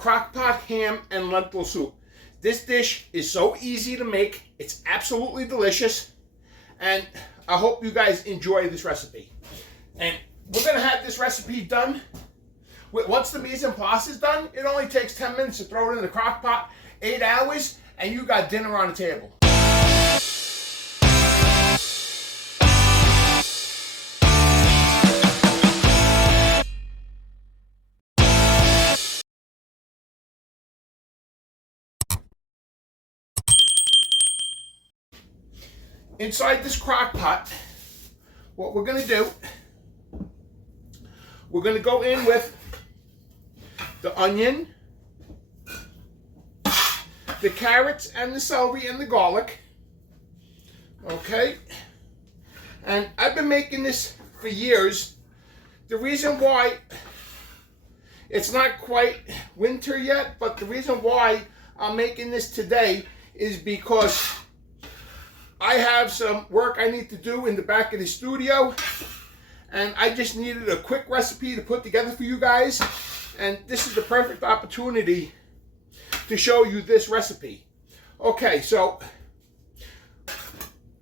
crock-pot ham and lentil soup. This dish is so easy to make. It's absolutely delicious. And I hope you guys enjoy this recipe. And we're going to have this recipe done. Once the mise en place is done, it only takes 10 minutes to throw it in the crock pot, 8 hours, and you got dinner on the table. Inside this crock pot, what we're going to do, we're going to go in with the onion, the carrots and the celery and the garlic. Okay? And I've been making this for years. The reason why it's not quite winter yet, but the reason why I'm making this today is because I have some work I need to do in the back of the studio, and I just needed a quick recipe to put together for you guys, and this is the perfect opportunity to show you this recipe. Okay, so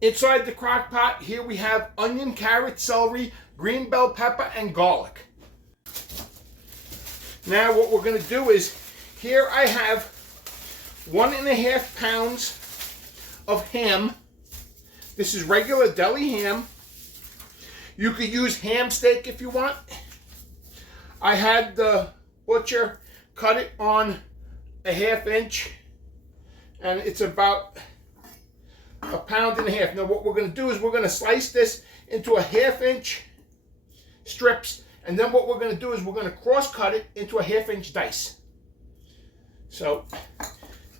inside the crock pot, here we have onion, carrot, celery, green bell pepper, and garlic. Now what we're going to do is, here I have 1.5 pounds of ham. This is regular deli ham. You could use ham steak if you want. I had the butcher cut it on a 1/2 inch, and it's about 1.5 pounds. Now what we're going to do is we're going to slice this into a 1/2 inch strips, and then what we're going to do is we're going to cross cut it into a 1/2 inch dice. So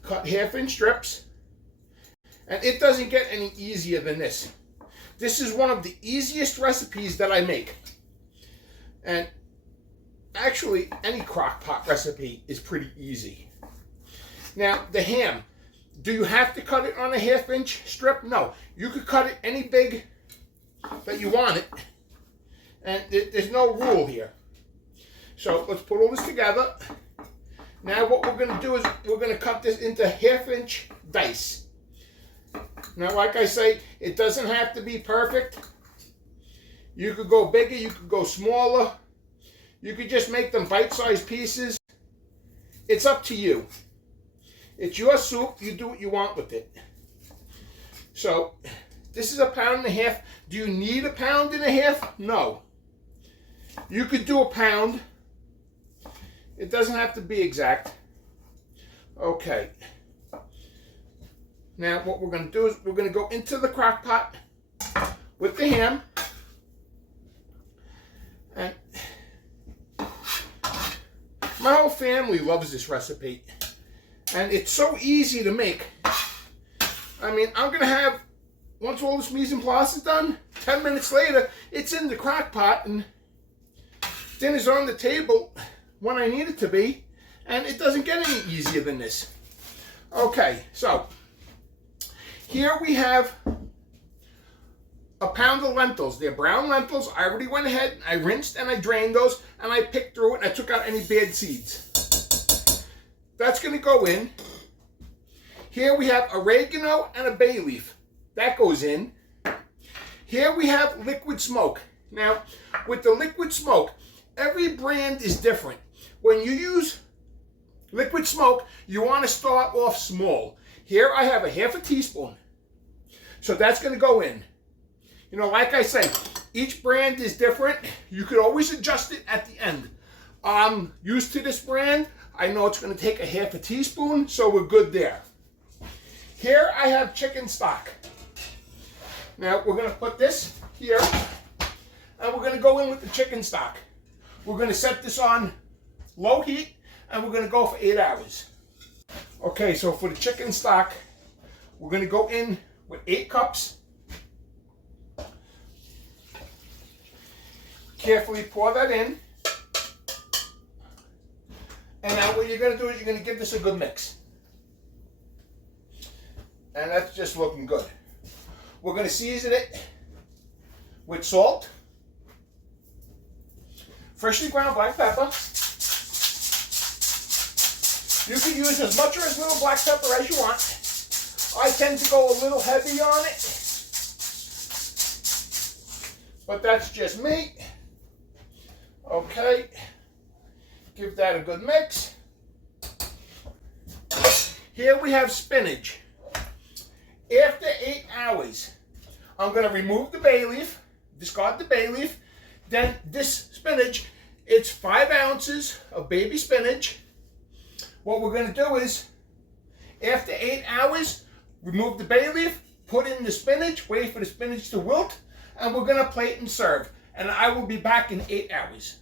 cut 1/2 inch strips. And it doesn't get any easier than this. This is one of the easiest recipes that I make. And actually, any crock pot recipe is pretty easy. Now, the ham. Do you have to cut it on a 1/2 inch strip? No. You could cut it any big that you want it. And there's no rule here. So let's put all this together. Now what we're going to do is we're going to cut this into 1/2 inch dice. Now, like I say, it doesn't have to be perfect. You could go bigger, you could go smaller. You could just make them bite-sized pieces. It's up to you. It's your soup, you do what you want with it. So, this is 1.5 pounds. Do you need 1.5 pounds? No. You could do 1 pound. It doesn't have to be exact. Okay. Now what we're going to do is we're going to go into the crock pot with the ham. And my whole family loves this recipe. And it's so easy to make. I mean, I'm going to have, once all this mise en place is done, 10 minutes later, it's in the crock pot and dinner's on the table when I need it to be. And it doesn't get any easier than this. Okay, so here we have 1 pound of lentils. They're brown lentils. I already went ahead and I rinsed and I drained those and I picked through it and I took out any bad seeds. That's going to go in. Here we have oregano and a bay leaf. That goes in. Here we have liquid smoke. Now, with the liquid smoke, every brand is different. When you use liquid smoke, you want to start off small. Here I have 1/2 teaspoon. So that's going to go in. You know, like I say, each brand is different. You could always adjust it at the end. I'm used to this brand. I know it's going to take 1/2 teaspoon, so we're good there. Here I have chicken stock. Now we're going to put this here, and we're going to go in with the chicken stock. We're going to set this on low heat, and we're going to go for 8 hours. Okay, so for the chicken stock, we're going to go in with 8 cups. Carefully pour that in. And now what you're going to do is you're going to give this a good mix. And that's just looking good. We're going to season it with salt, freshly ground black pepper, You can use as much or as little black pepper as you want. I tend to go a little heavy on it, but that's just me. Okay, give that a good mix. Here we have spinach. After 8 hours, I'm going to remove the bay leaf, discard the bay leaf. Then this spinach, it's 5 ounces of baby spinach. What we're going to do is, after 8 hours, remove the bay leaf, put in the spinach, wait for the spinach to wilt, and we're going to plate and serve. And I will be back in 8 hours.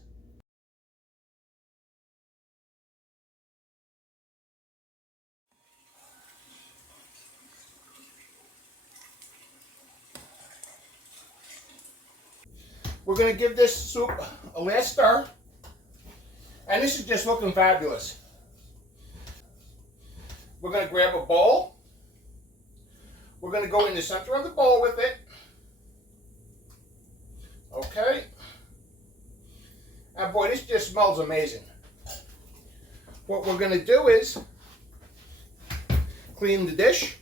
We're going to give this soup a last stir. And this is just looking fabulous. We're going to grab a bowl. We're going to go in the center of the bowl with it. Okay. And boy, this just smells amazing. What we're going to do is clean the dish.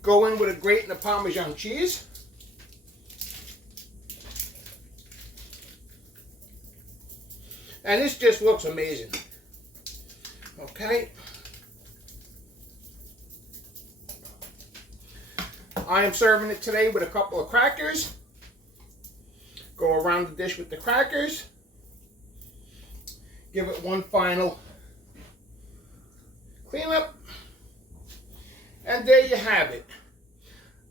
Go in with a grating of Parmesan cheese. And this just looks amazing. Okay. I am serving it today with a couple of crackers. Go around the dish with the crackers. Give it one final cleanup. And there you have it.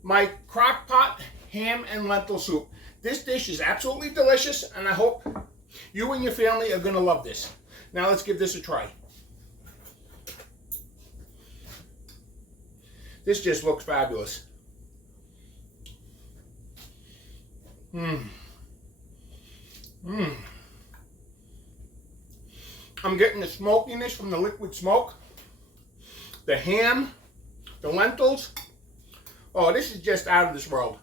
My crock pot ham and lentil soup. This dish is absolutely delicious, and I hope you and your family are going to love this. Now let's give this a try. This just looks fabulous. I'm getting the smokiness from the liquid smoke, the ham, the lentils. Oh, this is just out of this world.